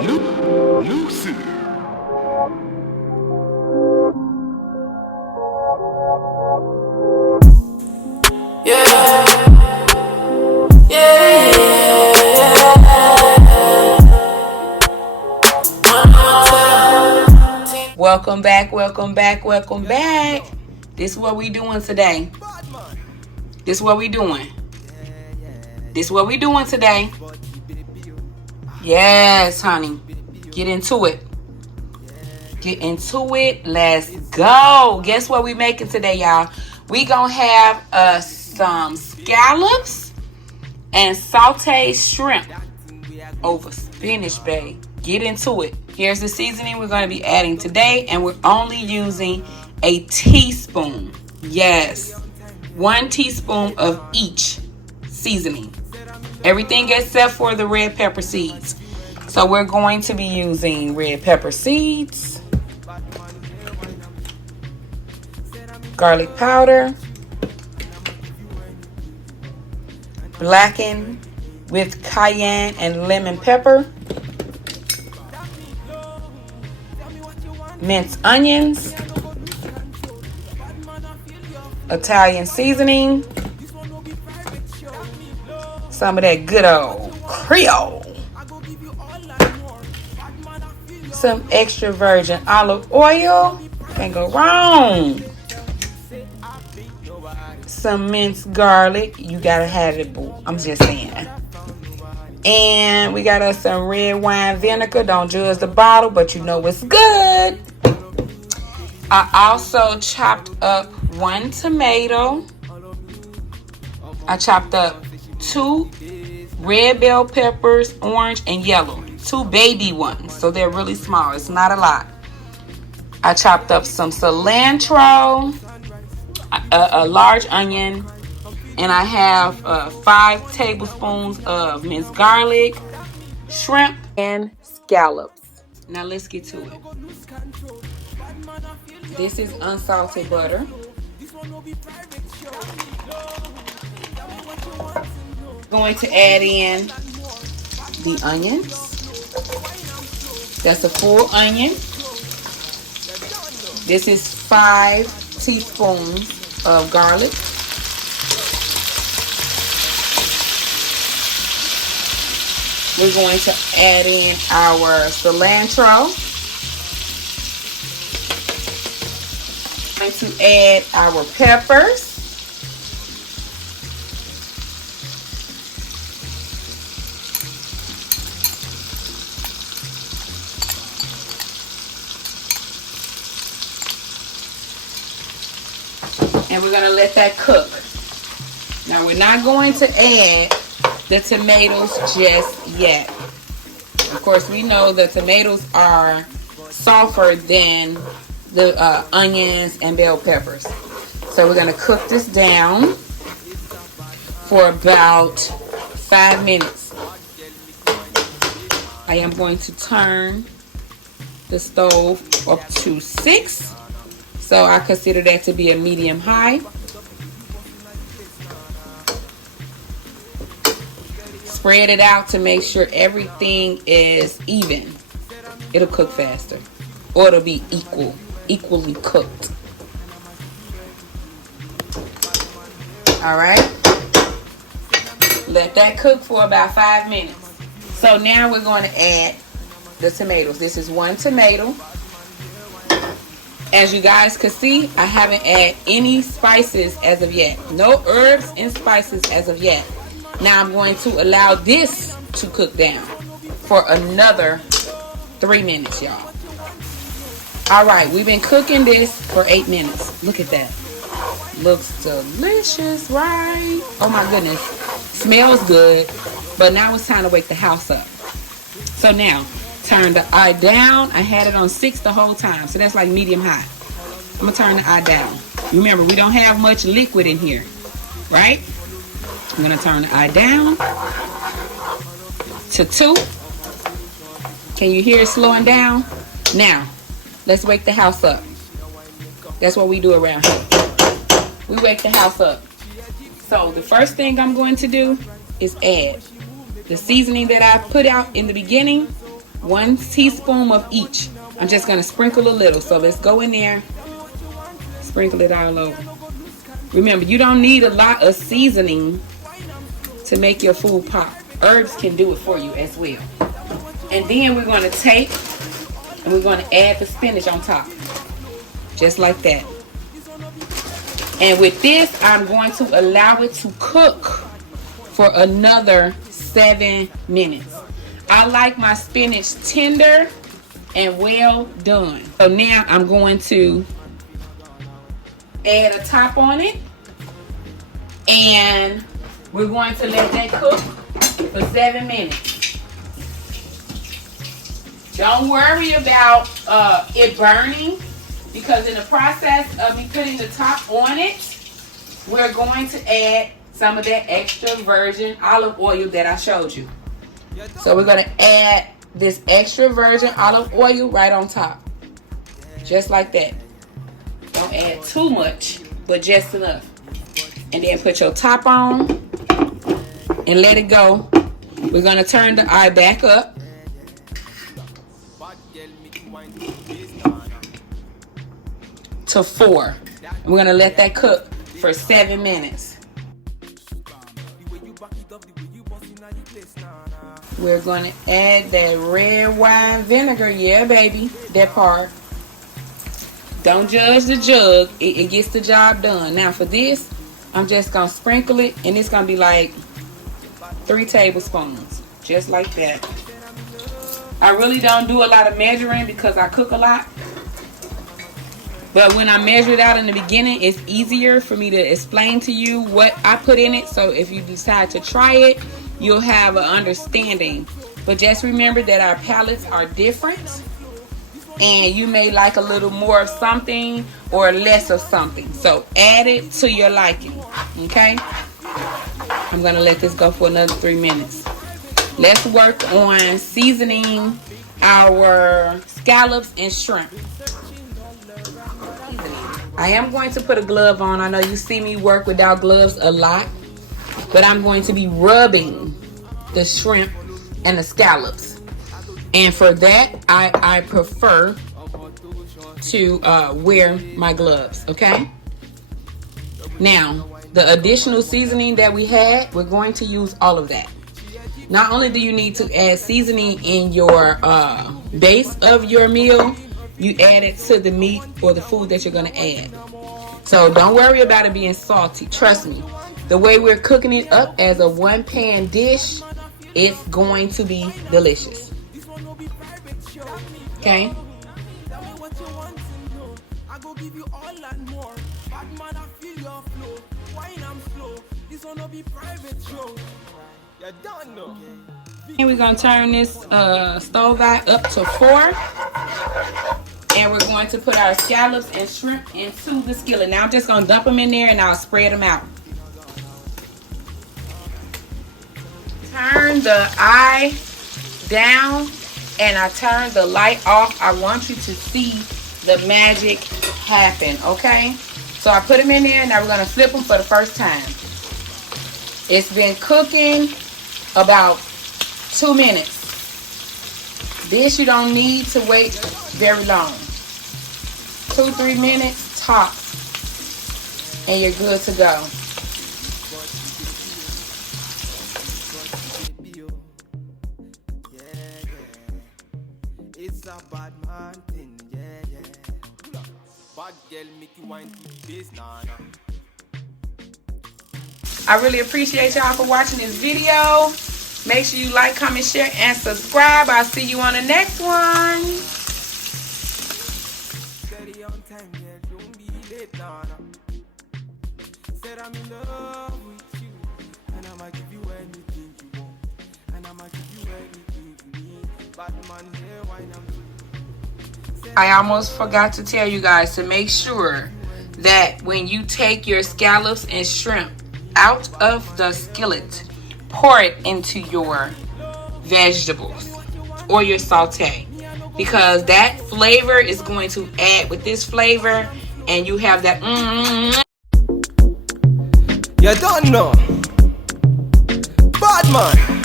Lucy. Welcome back, welcome back, welcome back. This is what we doing today. This is what we doing. This is what we doing today. Yes, honey. Get into it. Get into it. Let's go. Guess what we making today, y'all? We gonna have some scallops and sautéed shrimp over spinach, babe. Get into it. Here's the seasoning we're going to be adding today, and we're only using a teaspoon. Yes, 1 teaspoon of each seasoning. Everything except for the red pepper seeds. So we're going to be using red pepper seeds, garlic powder, blackened with cayenne and lemon pepper, minced onions, Italian seasoning, some of that good old Creole, some extra virgin olive oil, can't go wrong, some minced garlic, you gotta have it, boo, I'm just saying. And we got us some red wine vinegar. Don't judge the bottle, but you know it's good. I also chopped up 1 tomato. I chopped up 2 red bell peppers, orange and yellow. 2 baby ones, so they're really small. It's not a lot. I chopped up some cilantro, a large onion, and I have 5 tablespoons of minced garlic, shrimp, and scallops. Now let's get to it. This is unsalted butter. Going to add in the onions. That's a full onion. This is 5 teaspoons of garlic. We're going to add in our cilantro. Going to add our peppers. And we're going to let that cook. Now we're not going to add the tomatoes just yet. Of course, we know the tomatoes are softer than the onions and bell peppers. So we're going to cook this down for about 5 minutes. I am going to turn the stove up to 6. So I consider that to be a medium high. Spread it out to make sure everything is even. It'll cook faster. Or it'll be equally cooked. Alright. Let that cook for about 5 minutes. So now we're going to add the tomatoes. This is 1 tomato. As you guys can see, I haven't added any spices as of yet. No herbs and spices as of yet. Now I'm going to allow this to cook down for another 3 minutes, y'all. Alright, we've been cooking this for 8 minutes. Look at that. Looks delicious, right? Oh my goodness. Smells good. But now it's time to wake the house up. So now, turn the eye down. I had it on 6 the whole time. So that's like medium high. I'm going to turn the eye down. Remember, we don't have much liquid in here. Right? I'm going to turn the eye down to 2. Can you hear it slowing down? Now, let's wake the house up. That's what we do around here. We wake the house up. So the first thing I'm going to do is add the seasoning that I put out in the beginning. 1 teaspoon of each. I'm just going to sprinkle a little. So let's go in there, sprinkle it all over. Remember, you don't need a lot of seasoning to make your food pop. Herbs can do it for you as well. And then we're going to take and we're going to add the spinach on top. Just like that. And with this, I'm going to allow it to cook for another 7 minutes. I like my spinach tender and well done. So now I'm going to add a top on it. And we're going to let that cook for 7 minutes. Don't worry about it burning, because in the process of me putting the top on it, we're going to add some of that extra virgin olive oil that I showed you. So we're going to add this extra virgin olive oil right on top. Just like that. Don't add too much, but just enough. And then put your top on and let it go. We're going to turn the eye back up. To 4. And we're going to let that cook for 7 minutes. We're going to add that red wine vinegar. Yeah, baby. That part. Don't judge the jug. It gets the job done. Now for this, I'm just going to sprinkle it. And it's going to be like 3 tablespoons. Just like that. I really don't do a lot of measuring because I cook a lot. But when I measure it out in the beginning, it's easier for me to explain to you what I put in it. So if you decide to try it, you'll have an understanding. But just remember that our palates are different. And you may like a little more of something or less of something. So add it to your liking. Okay? I'm going to let this go for another 3 minutes. Let's work on seasoning our scallops and shrimp. I am going to put a glove on. I know you see me work without gloves a lot, but I'm going to be rubbing the shrimp and the scallops. And for that, I prefer to wear my gloves, okay? Now, the additional seasoning that we had, we're going to use all of that. Not only do you need to add seasoning in your base of your meal, you add it to the meat or the food that you're going to add. So don't worry about it being salty. Trust me. The way we're cooking it up as a 1-pan dish, it's going to be delicious. Okay? And we're going to turn this stove eye up to 4. And we're going to put our scallops and shrimp into the skillet. Now I'm just going to dump them in there and I'll spread them out. Turn the eye down and I turn the light off. I want you to see the magic happen, okay? So I put them in there and now we're going to flip them for the first time. It's been cooking about 2 minutes. This you don't need to wait very long. 2-3 minutes tops, and you're good to go. I really appreciate y'all for watching this video. Make sure you like, comment, share, and subscribe. I'll see you on the next one. Said I'm in love with you, and I'ma give you anything you want, and I'ma give you anything you need. Bad man here, wine and I almost forgot to tell you guys to make sure that when you take your scallops and shrimp out of the skillet, pour it into your vegetables or your saute, because that flavor is going to add with this flavor, and you have that You don't know. Bad man.